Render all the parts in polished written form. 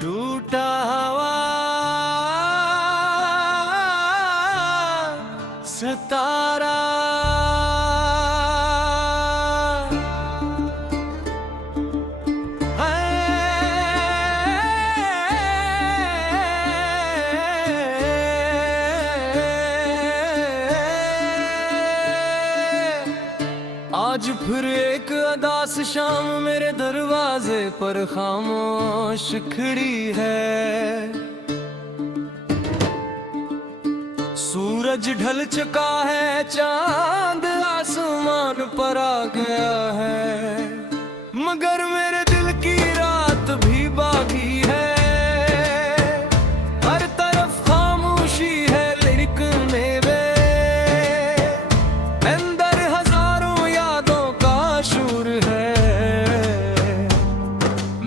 टूटा हवा सितारा आज फिर एक अदास शाम मेरे दरवाजे पर खामोश खड़ी है। सूरज ढल चुका है, चांद आसमान पर आ गया है, मगर मेरे दिल की रात भी बाकी है। हर तरफ खामोशी है, लिखने वे अंदर हजारों यादों का शूर है।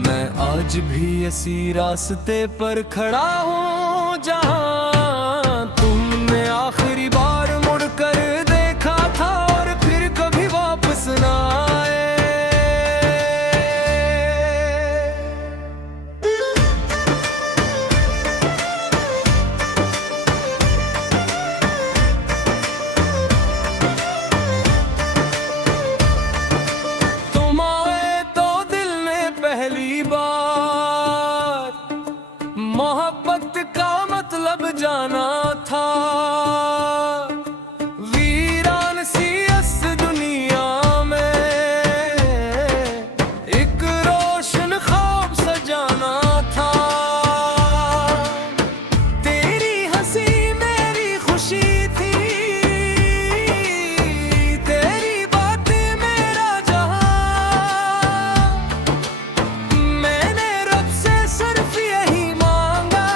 मैं आज भी इसी रास्ते पर खड़ा हूँ जहाँ तुमने आखिरी बार मुड़कर देखा था और फिर कभी वापस ना आए। तुम आए तो दिल ने पहली बार मोहब्बत का मतलब जाना था। वीरान सी इस दुनिया में एक रोशन ख्वाब सजाना था। तेरी हंसी मेरी खुशी थी, तेरी बातें मेरा जहां। मैंने रब से सिर्फ यही मांगा,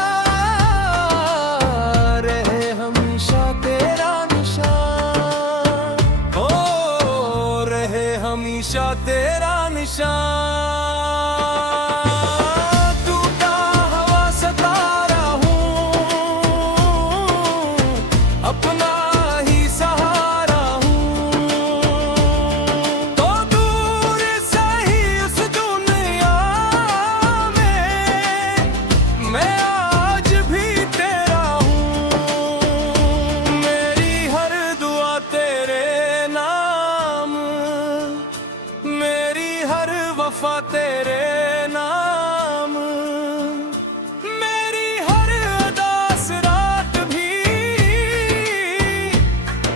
रहे हमेशा तेरा निशान, ओ रहे हमेशा तेरा निशान। टूटा हवा सितारा हूँ, अपना ही सहारा हूँ। तो दूर सही उस दुनिया में मैं आज भी तेरा हूँ। मेरी हर दुआ तेरे नाम, मेरी हर वफा तेरे नाम, मेरी हर उदास रात भी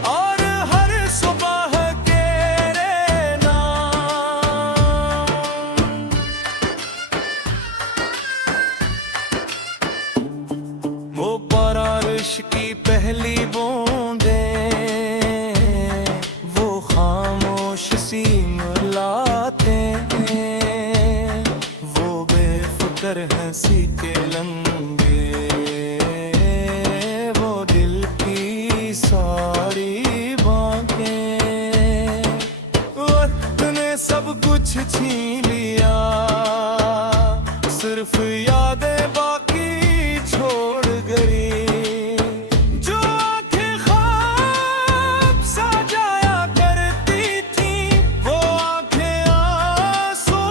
और हर सुबह तेरे नाम। वो बारिश की पहली बूंदें, वो खामोश सी मुलाकातें, वो बेफिक्र हंसी के लम्हे, वो दिल की सारी बातें। वक्त ने सब कुछ छीन लिया, सिर्फ यादें बाकी छोड़ गई। जो आंखें ख्वाब सजाया करती थी, वो आंखें आंसू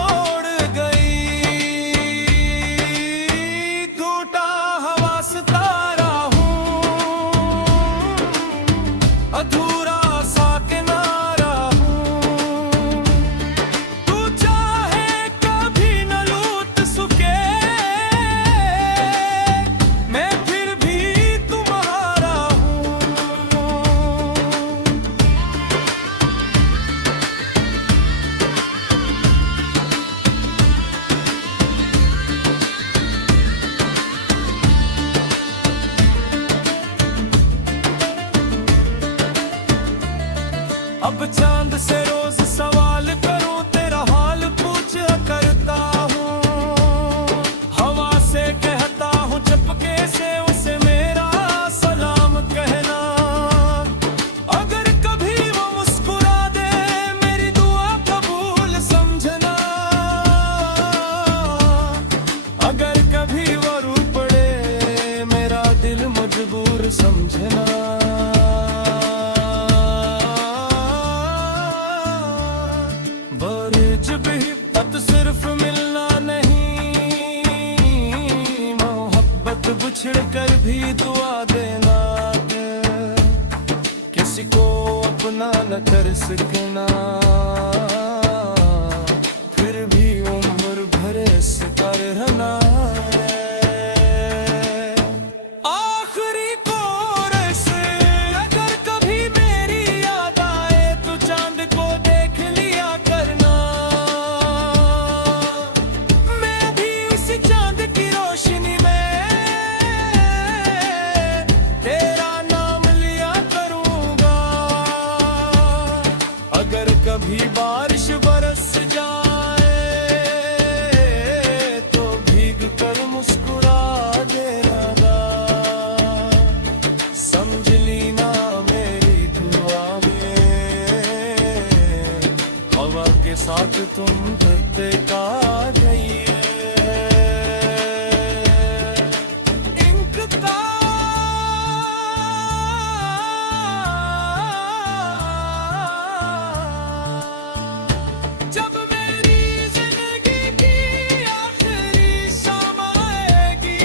छोड़ गई। टूटा हवा सितारा हूँ, अधूरा सा किनारा हूँ। तू चाहे कभी न लूट सके, मैं फिर भी तुम्हारा हूँ। अब चांद से रोज सवाल करूं, तेरा हाल पूछ करता हूँ। हवा से कहता हूँ, चपके से उसे मेरा सलाम कहना। अगर कभी वो मुस्कुरा दे, मेरी दुआ कबूल समझना। अगर कभी वो रो पड़े, मेरा दिल मजबूर समझना। तुझसे बिछड़ कर भी दुआ देना किसी को अपना न कर सकना, फिर भी उम्र भर इसका रहना आखिरी कोरस। अगर कभी मेरी याद आए तो चांद को देख लिया करना, मैं भी उसी चांद की रोशनी में तेरा नाम लिया करूंगा। अगर कभी बारिश बरस जाए तो भीग कर मुस्कुरा देना, समझ लीना मेरी दुआ में हवा के साथ तुम धरते का गई इंक का जब मेरी जिंदगी की आखिरी शाम आएगी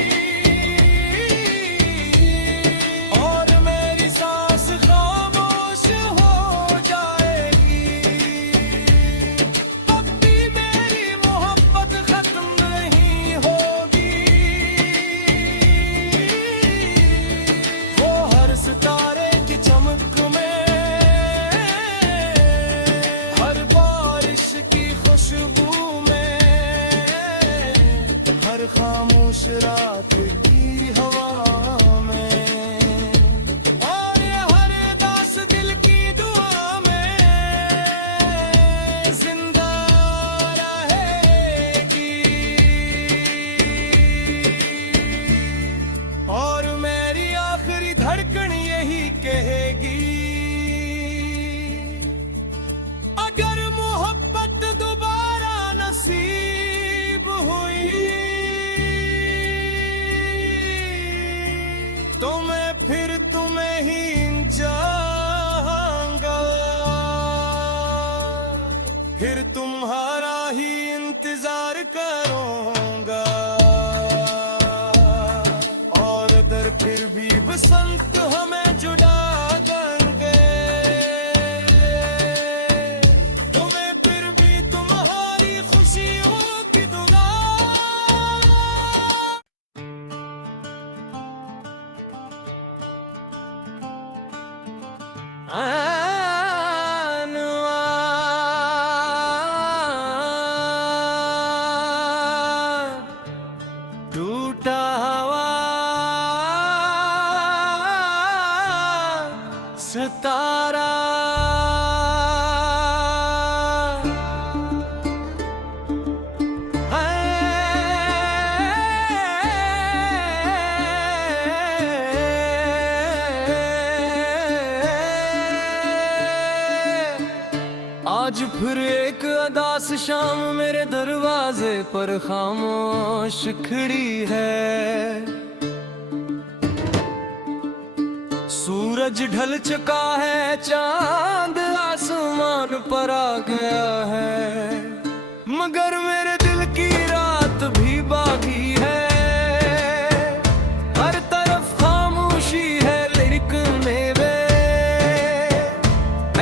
और मेरी सांस खामोश हो जाएगी, तब भी मेरी मोहब्बत खत्म नहीं होगी। वो हर सितारे की चमक में, हर बारिश की खुशबू में, हर खामोश रात की हवा में, और ये हर दास दिल की दुआ में जिंदा रहेगी। और मेरी आखिरी धड़कन यही कहेगी, अगर मोहब्बत दोबारा नसीब हुई तो मैं फिर तुम्हें ही चाहूंगा, फिर तुम्हारा ही इंतजार करूंगा। और अगर फिर भी बसंत हमें जुड़ा देंगे तो मैं फिर भी तुम्हारी खुशियों की दुआ। टूटा हुआ सितारा आज फिर एक अदास शाम मेरे दरवाजे पर खामोश खड़ी है। सूरज ढल चुका है, चांद आसमान पर आ गया है, मगर मेरे दिल की रात भी बाकी है। हर तरफ खामोशी है, लिखने में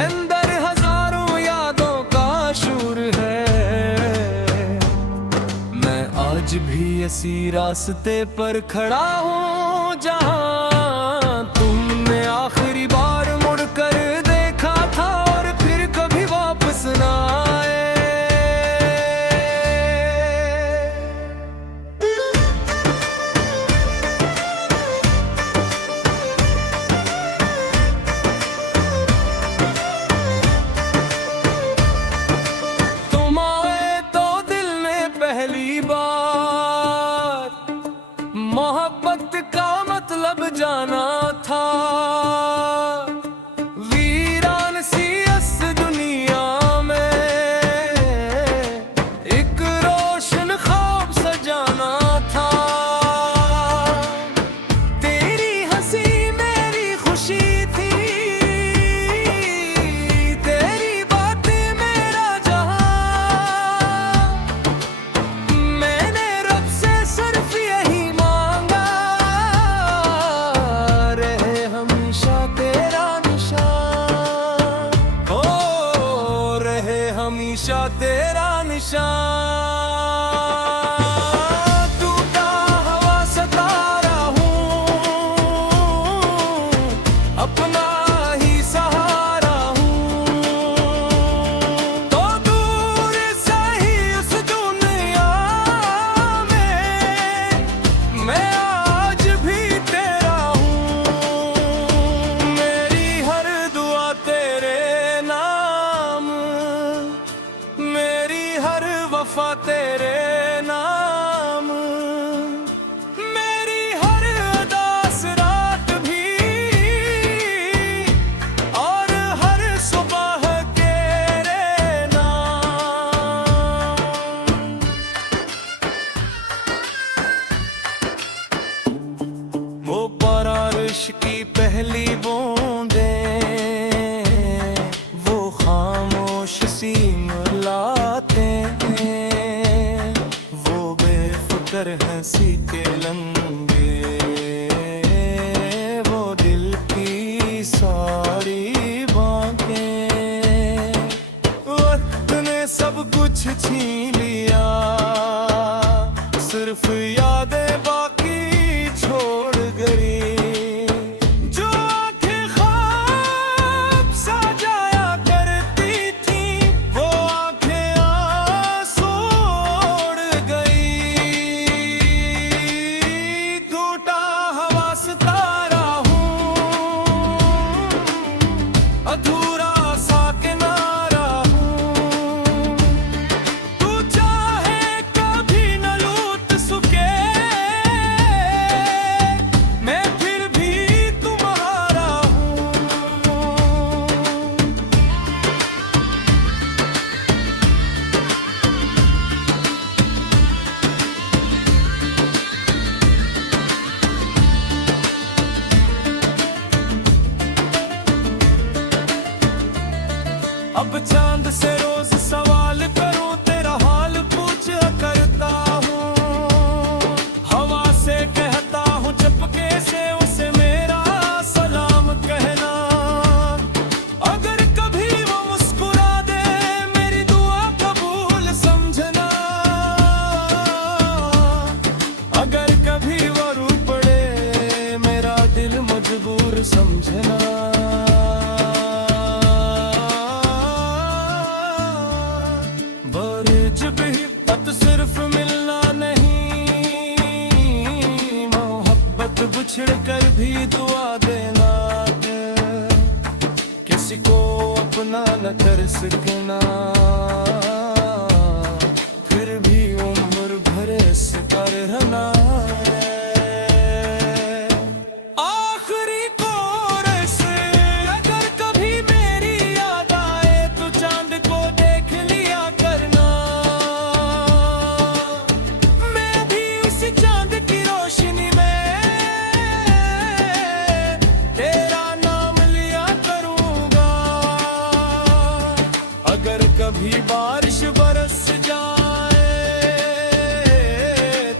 अंदर हजारों यादों का शूर है। मैं आज भी इसी रास्ते पर खड़ा हूँ जहाँ तुमने आखिरी बार मुड़कर देखा था और फिर कभी वापस ना आए। तुम आए तो दिल ने पहली बार मोहब्बत का मतलब जाना था। वीरान सी इस दुनिया में एक रोशन ख्वाब सजाना था। तेरी हंसी मेरी खुशी थी, तेरी बातें मेरा जहां। मैंने रब से सिर्फ यही मांगा बारिश की पहली बूंदें वो खामोश सी मुलाते हैं, वो बेफिक्र हंसी के लंगे, वो दिल की सारी बातें। वक्त ने सब कुछ छीन लिया, सिर्फ यादें बाकी छोड़ गई। जो आंखें ख्वाब सजाया करती थी, वो आंखें आंसू छोड़ गई। टूटा हवा सितारा हूँ, अधूरा सा किनारा हूँ। तू चाहे कभी न लूट सके, मैं फिर भी तुम्हारा हूँ। अब चांद से रोज सवाल करूं, तेरा हाल पूछा करता हूँ। हवा से कहता हूँ, चुपके से उसे मेरा सलाम कहना। अगर कभी वो मुस्कुरा दे, मेरी दुआ कबूल समझना। अगर कभी वो रो पड़े, मेरा दिल मजबूर समझना। मोहब्बत सिर्फ मिलना नहीं, मोहब्बत बिछड़ कर भी दुआ देना। किसी को अपना न कर सकना, फिर भी उम्र भर इसका रहना। आखिरी कोरस, अगर कभी मेरी याद आए तो चांद को देख लिया करना। मैं भी उसी चांद की रोशनी में तेरा नाम लिया करूंगा। अगर कभी बारिश बरस जाए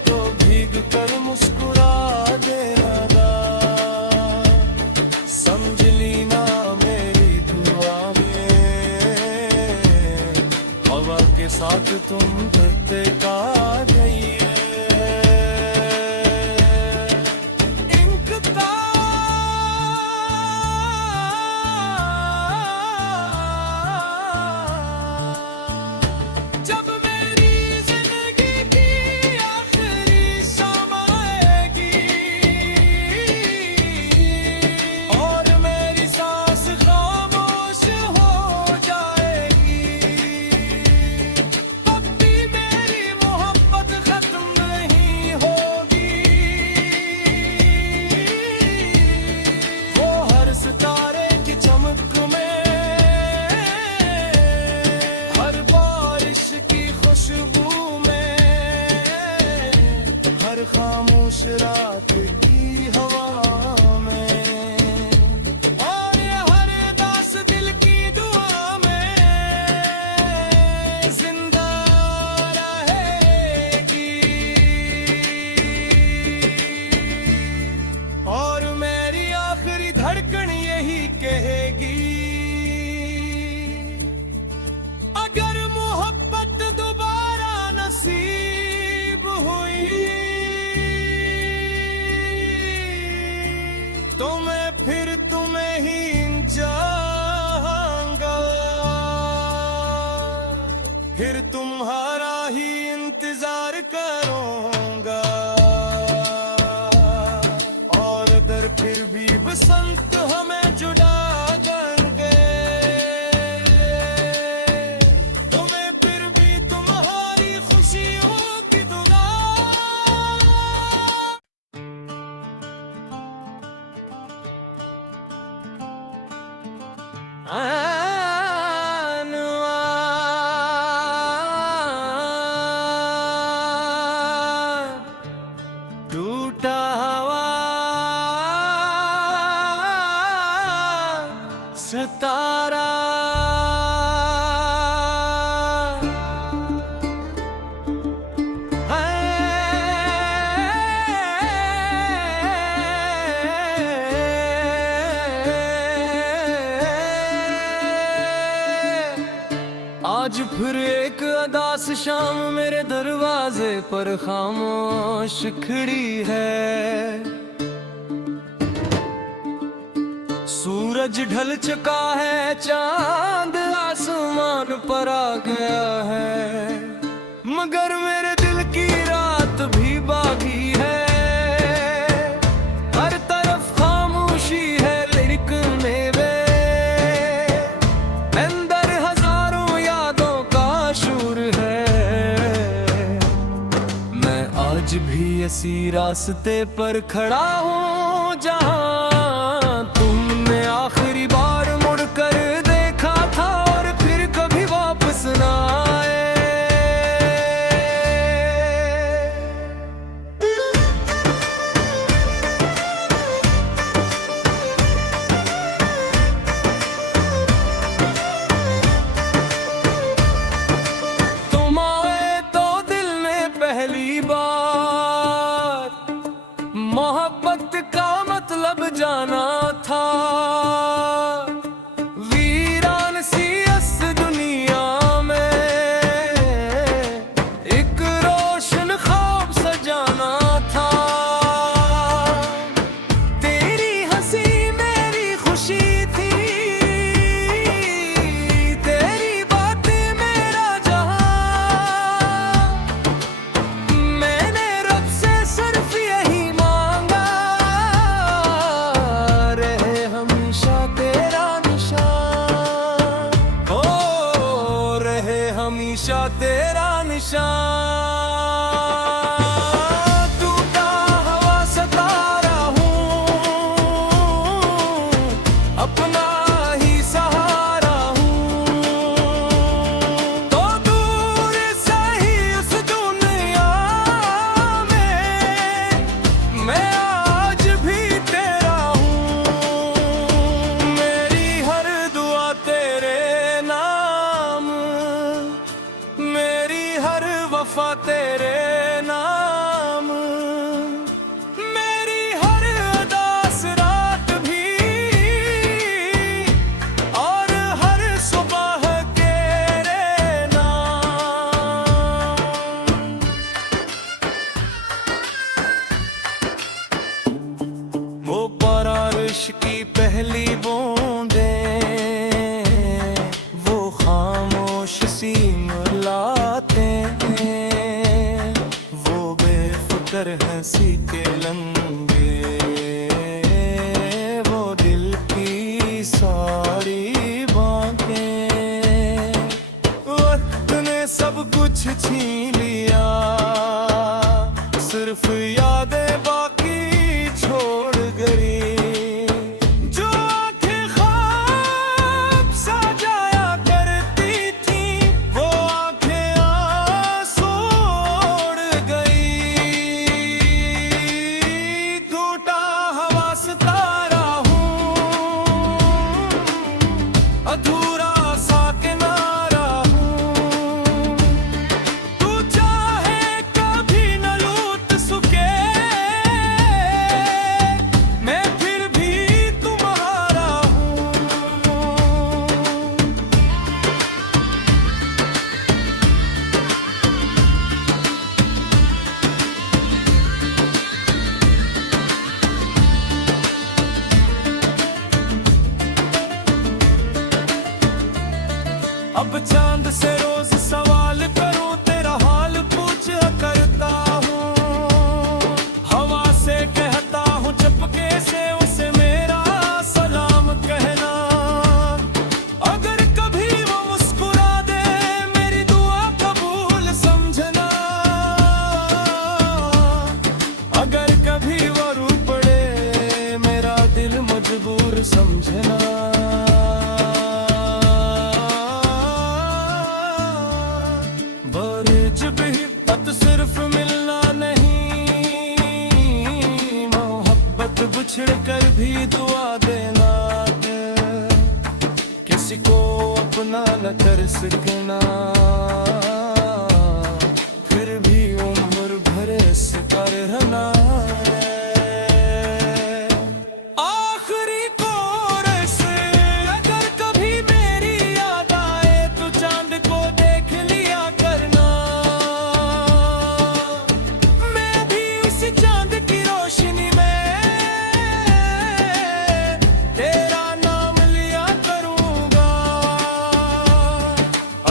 तो भीग कर मुस्कुरा देना। समझ ली ना मेरी दुआ में, हवा के साथ तुम धरते का गई है। इंकता जब मेरी जिंदगी की आखिरी शाम आएगी और मेरी सांस खामोश हो जाएगी, तब भी मेरी मोहब्बत खत्म नहीं होगी। वो हर सितारे की चमक में, हर बारिश की खुशबू में, हर खामोश रात की हवा में, और ये हर दास दिल की दुआ में जिंदा रहेगी। और मेरी आखिरी धड़कन यही कहेगी, अगर मोहब्बत दोबारा नसीब हुई तो मैं फिर तुम्हें ही चाहूंगा। फिर तुम्हारा ही इंतजार करूंगा। और अगर फिर भी बसंत हमें जुड़ा कर गए, तो मैं फिर भी तुम्हारी खुशियों की दुआ। टूटा हवा सितारा आज फिर एक अदास शाम मेरे दरवाजे पर खामोश खड़ी है। सूरज ढल चुका है, चांद आसमान पर आ गया है, मगर मेरे दिल की रात भी बाकी है। हर तरफ खामोशी है लिखने में, अंदर हजारों यादों का शूर है। मैं आज भी इसी रास्ते पर खड़ा हूँ जहाँ तुमने आखिरी बार मुड़कर देखा था और फिर कभी वापस ना आए। तुम आए तो दिल ने पहली बार मोहब्बत का मतलब जाना था। वीरान सी इस दुनिया में एक रोशन ख्वाब सजाना था। तेरी हंसी मेरी खुशी थी, तेरी बातें मेरा जहां। मैंने रब से सिर्फ यही मांगा, रहे हमेशा तेरा निशान, ओ रहे हमेशा तेरा निशान। टूटा हवा सितारा हूँ, अपना ही सहारा हूँ। तो दूर सही उस दुनिया में मैं आज भी तेरा हूँ। मेरी हर दुआ तेरे नाम, मेरी हर वफा तेरे नाम, मेरी हर उदास रात भी और हर सुबह तेरे नाम। वो बारिश की पहली बूंदें, वो खामोश सी मुलाकातें, वो बेफिक्र हंसी के लम्हे, वो दिल की सारी बातें। वक्त ने सब कुछ छीन लिया, सिर्फ यादें बाकी छोड़ गई। जो आंखें ख्वाब सजाया करती थी, वो आंखें आंसू छोड़ गई। टूटा हवा सितारा हूँ, अधूरा सा किनारा हूँ। तू चाहे कभी न लूट सके, मैं फिर भी तुम्हारा हूँ। अब चांद से रोज सवाल करूं, तेरा हाल पूछ करता हूँ। हवा से कहता हूँ, चुपके से उसे मेरा सलाम कहना। अगर कभी वो मुस्कुरा दे, मेरी दुआ कबूल समझना। अगर कभी वो रो पड़े, मेरा दिल मजबूर समझना। मोहब्बत सिर्फ मिलना नहीं, मोहब्बत बिछड़ कर भी दुआ देना है। कर सकना, फिर भी उम्र भर इसका रहना है। आखिरी कोरस, अगर कभी मेरी याद आए तो चांद को देख लिया करना। मैं भी उस चांद की रोशनी में तेरा नाम लिया करूंगा।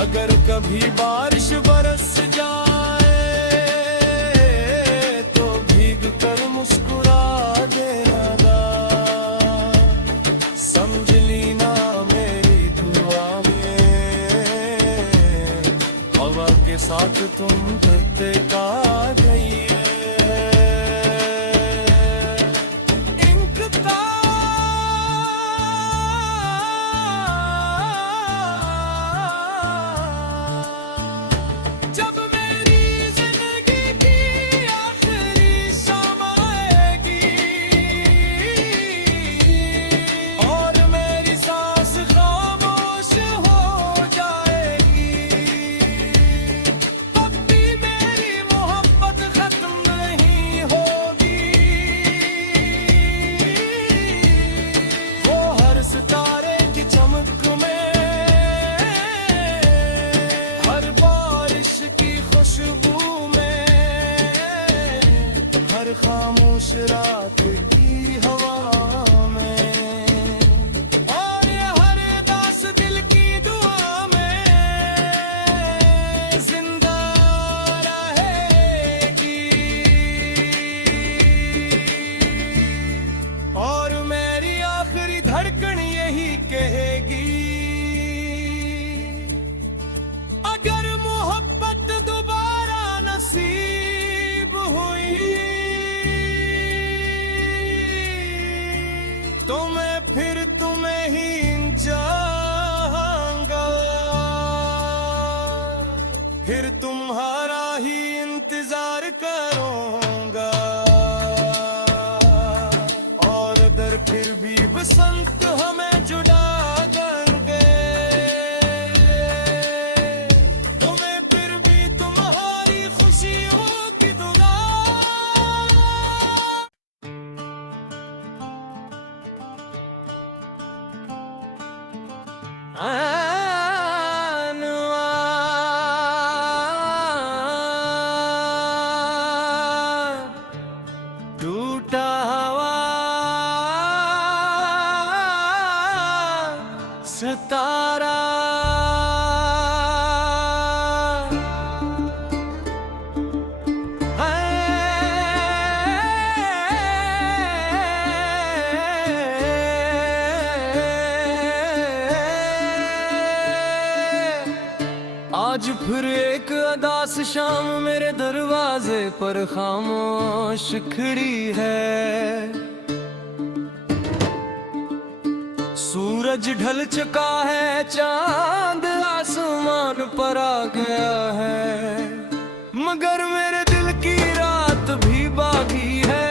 अगर कभी बारिश बरस जाए तो भीग कर मुस्कुरा देना। समझ ली ना मेरी दुआ में, हवा के साथ तुम धरते का गई है। इंकता जब मेरी जिंदगी की आखिरी शाम आएगी और मेरी सांस खामोश हो जाएगी, तब भी मेरी मोहब्बत खत्म नहीं होगी। वो हर सितारे की चमक में, हर बारिश की खुशबू में, हर खामोश रात की हवा में, और ये हर दास दिल की दुआ में जिंदा रहेगी। और मेरी आखिरी धड़कन यही कहेगी, अगर मोहब्बत दोबारा नसीब हुई तो मैं फिर तुम्हें ही चाहूंगा, फिर तुम्हारा ही इंतजार करूंगा। और अगर फिर भी बसंत हमें जुड़ा देंगे तो मैं फिर भी तुम्हारी खुशियों की दुआ। टूटा हुआ सितारा, आज फिर एक अदास शाम मेरे दरवाजे पर खामोश खड़ी है। सूरज ढल चुका है, चांद आसमान पर आ गया है, मगर मेरे दिल की रात भी बाकी है।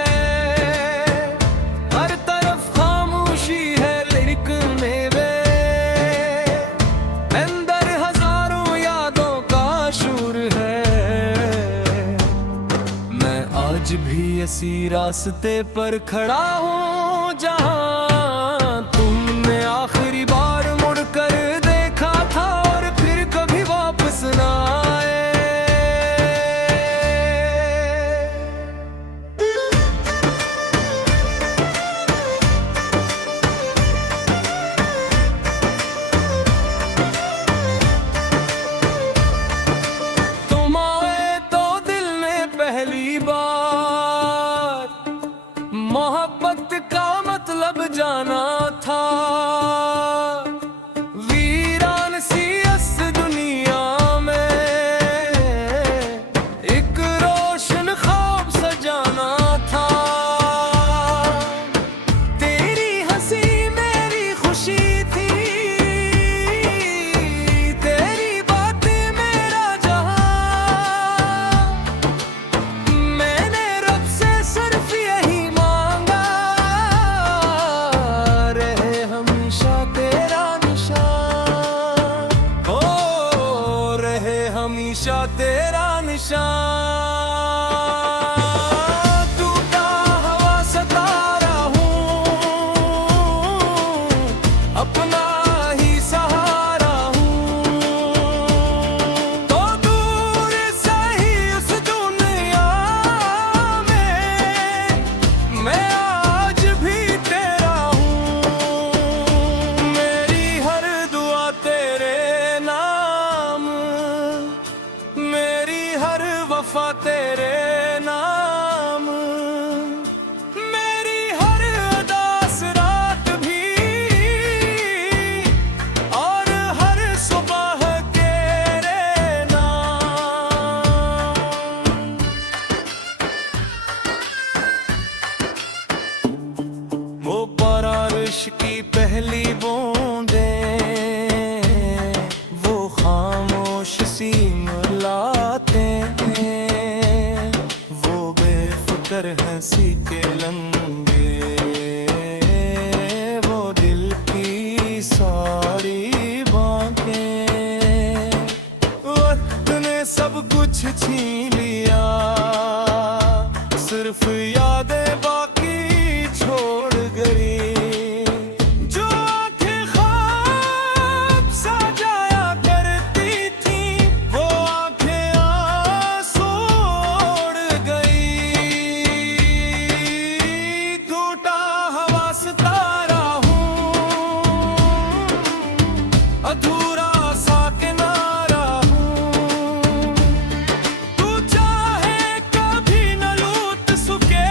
हर तरफ खामोशी है, लिखने में अंदर हजारों यादों का शूर है। मैं आज भी इसी रास्ते पर खड़ा हूँ जहाँ तुमने आखिरी बार मुड़कर देखा था और फिर कभी वापस ना आए। तुम आए तो दिल ने पहली बार मोहब्बत का मतलब जाना था। वीरान सी इस दुनिया में एक रोशन ख्वाब सजाना था। तेरी हंसी मेरी खुशी थी, तेरी बातें मेरा जहां। मैंने रब से सिर्फ यही मांगा, रहे हमेशा तेरे बारिश की पहली बूंदें वो खामोश सी मुलाते हैं, वो बेफिक्र हंसी के लंगे, वो दिल की सारी बातें। वक्त ने सब कुछ छीन लिया, सिर्फ यादें बाकी छोड़ गई। जो आंखें ख्वाब सजाया करती थी, वो आंखें आंसू छोड़ गई। टूटा हवा सितारा हूँ, अधूरा सा किनारा हूँ। तू चाहे कभी न लूट सके,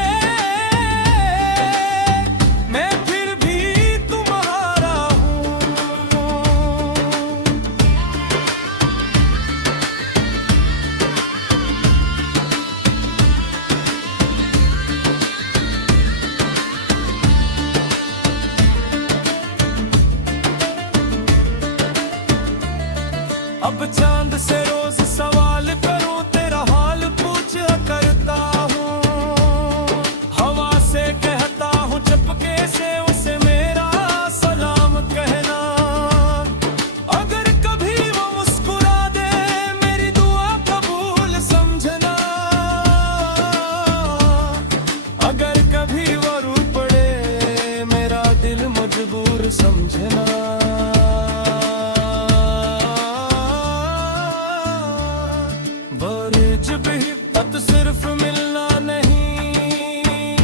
मैं फिर भी तुम्हारा हूँ। अब चांद से रोज सवाल करूं, तेरा हाल पूछा करता हूँ। हवा से कहता हूँ, चुपके से उसे मेरा सलाम कहना। अगर कभी वो मुस्कुरा दे, मेरी दुआ कबूल समझना। अगर कभी वो रो पड़े, मेरा दिल मजबूर समझना। मोहब्बत सिर्फ मिलना नहीं,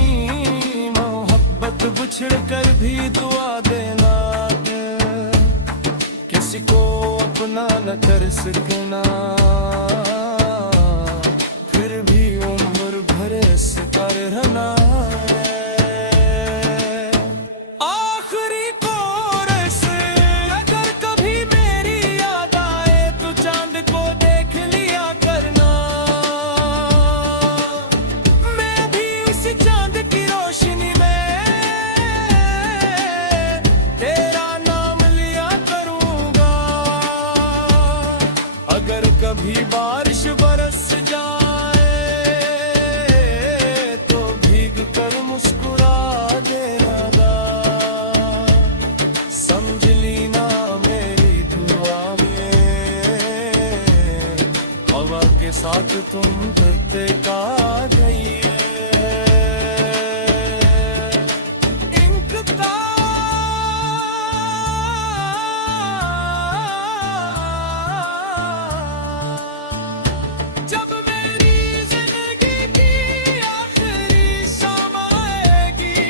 मोहब्बत बिछड़ कर भी दुआ देना। किसी को अपना न कर सकना, फिर भी उम्र भर इसका रहना। आखिरी कोरस, अगर कभी मेरी याद आए तो चांद को देख लिया करना। मैं भी उस चांद की रोशनी में तेरा नाम लिया करूंगा। अगर कभी बारिश बरस जाए तो भीग कर मुस्कुरा देना। समझ ली ना मेरी दुआ में, हवा के साथ तुम धरते का गई है। इंकता जब मेरी जिंदगी की आखिरी शाम आएगी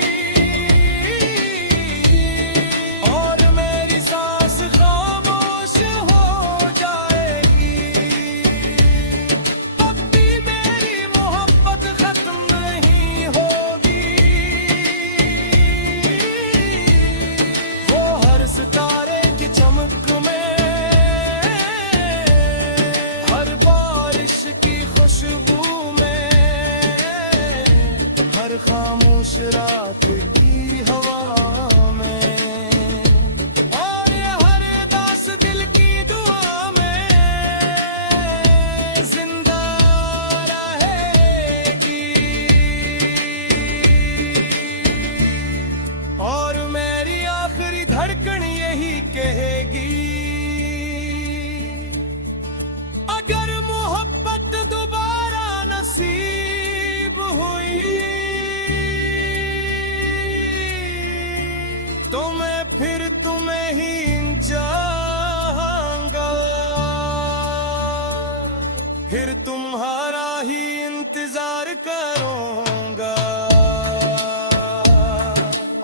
और मेरी सांस खामोश हो जाएगी, तब भी मेरी मोहब्बत खत्म नहीं होगी। वो हर सितारे की चमक में, हर बारिश की खुशबू में, हर खामोश रात की हवा में, और ये हर दास दिल की दुआ में जिंदा रहेगी। और मेरी आखिरी धड़कन यही कहेगी, अगर मोहब्बत दोबारा नसीब हुई तो मैं फिर तुम्हें ही चाहूंगा। फिर तुम्हारा ही इंतजार करूंगा।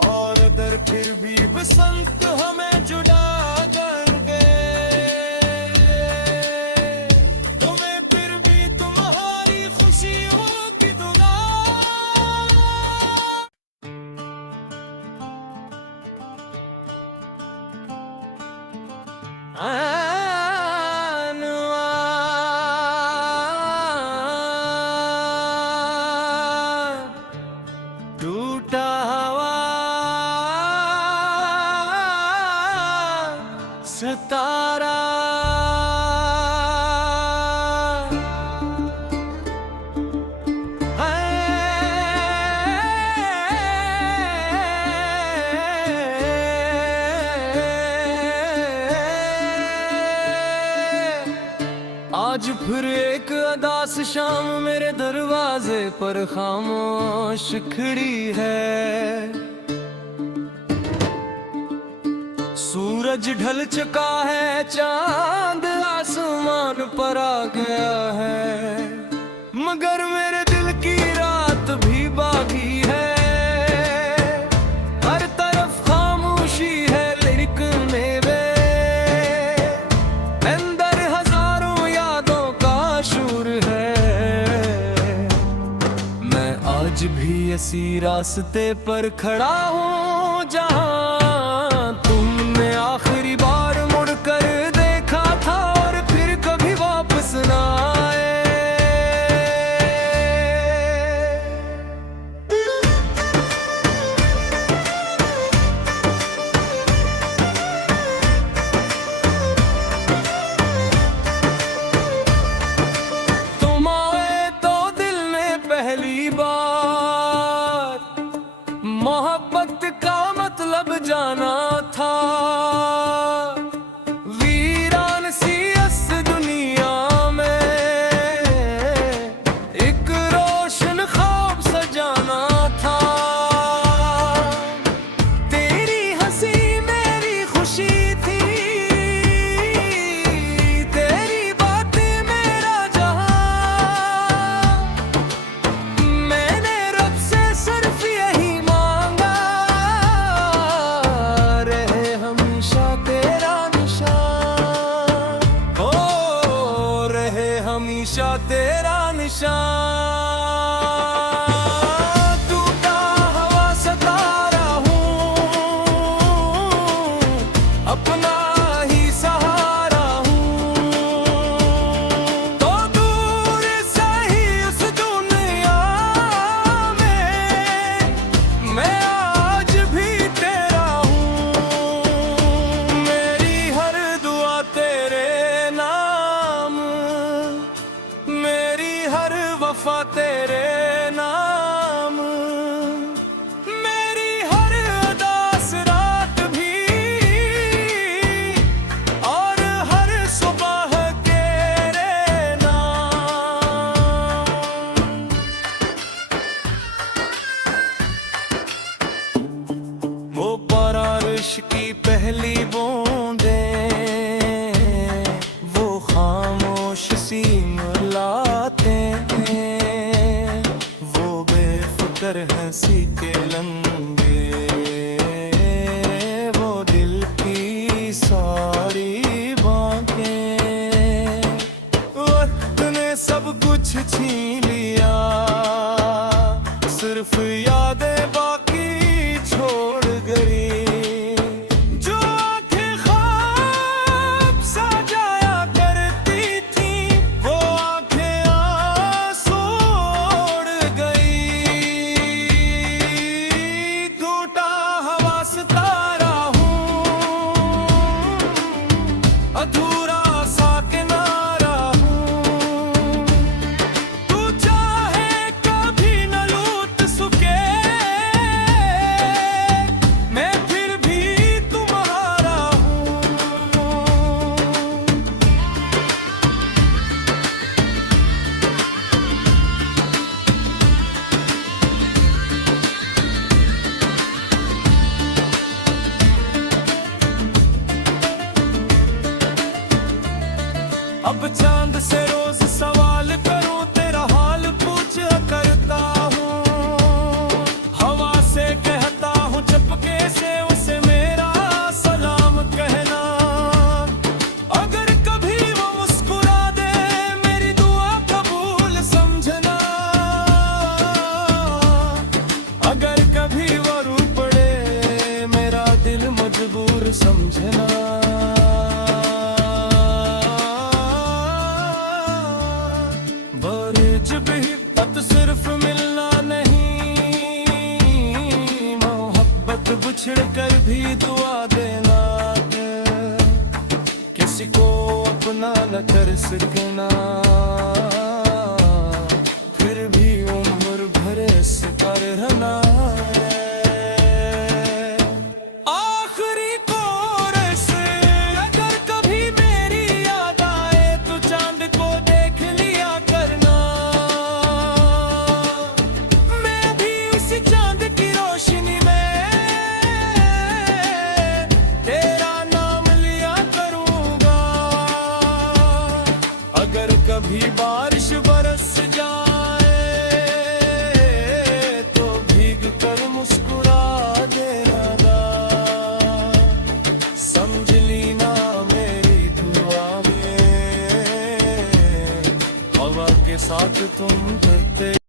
और दर फिर भी बसंत हमें जुड़ा देंगे, तुम्हें फिर भी तुम्हारी खुशियों की दुआ। टूटा हवा सितारा आज फिर एक अदास शाम मेरे दरवाजे पर खामोश खड़ी है। सूरज ढल चुका है, चांद आसमान पर आ गया है, मगर मेरे दिल की रात भी बाकी है। हर तरफ खामोशी है, लिखने वे अंदर हजारों यादों का शूर है। मैं आज भी इसी रास्ते पर खड़ा हूँ जहाँ तुमने आखिरी बार मुड़कर देखा था और फिर कभी वापस ना आए। तुम आए तो दिल ने पहली बार मोहब्बत का मतलब जाना था। वीरान सी इस दुनिया में एक रोशन ख्वाब सजाना था। तेरी हंसी मेरी खुशी थी, तेरी बातें मेरा जहां। मैंने रब से सिर्फ यही मांगा, रहे हमेशा तेरा निशान, ओ रहे हमेशा तेरा निशान। टूटा हवा सितारा हूँ, अपना ही सहारा हूँ। तो दूर सही उस दुनिया में मैं आज भी तेरा हूँ। मेरी हर दुआ तेरे नाम, मेरी हर वफा तेरे नाम, मेरी हर उदास रात भी और हर सुबह तेरे नाम। वो बारिश की पहली बूंदें, वो खामोश सी मुलाकातें, वो बेफिक्र हंसी के लम्हे, वो दिल की सारी बातें। वक्त ने सब कुछ छीन लिया, सिर्फ यादें बाकी छोड़ गई। जो आंखें ख्वाब सजाया करती थी, वो आंखें आंसू छोड़ गई। टूटा हवा सितारा हूँ, अधूरा सा किनारा हूँ। तू चाहे कभी न लूट सके, मैं फिर भी तुम्हारा हूँ। अब चांद से रोज सवाल करूं, तेरा हाल पूछ करता हूँ। हवा से कहता हूँ, चपके से उसे मेरा सलाम कहना। अगर कभी वो मुस्कुरा दे, मेरी दुआ कबूल समझना। अगर कभी वो रो पड़े, मेरा दिल मजबूर समझना। मोहब्बत सिर्फ मिलना नहीं, मोहब्बत बिछड़ कर भी दुआ देना है। कर सकना, फिर भी उम्र भर इसका रहना है। आखिरी कोरस, अगर कभी मेरी याद आए तो चांद को देख लिया करना। मैं भी उस चांद की रोशनी में तेरा नाम लिया करूंगा। अगर कभी बारिश बरस जाए तो भीग कर मुस्कुरा देना गा। समझ ली ना मेरी दुआ में, हवा के साथ तुम ढलते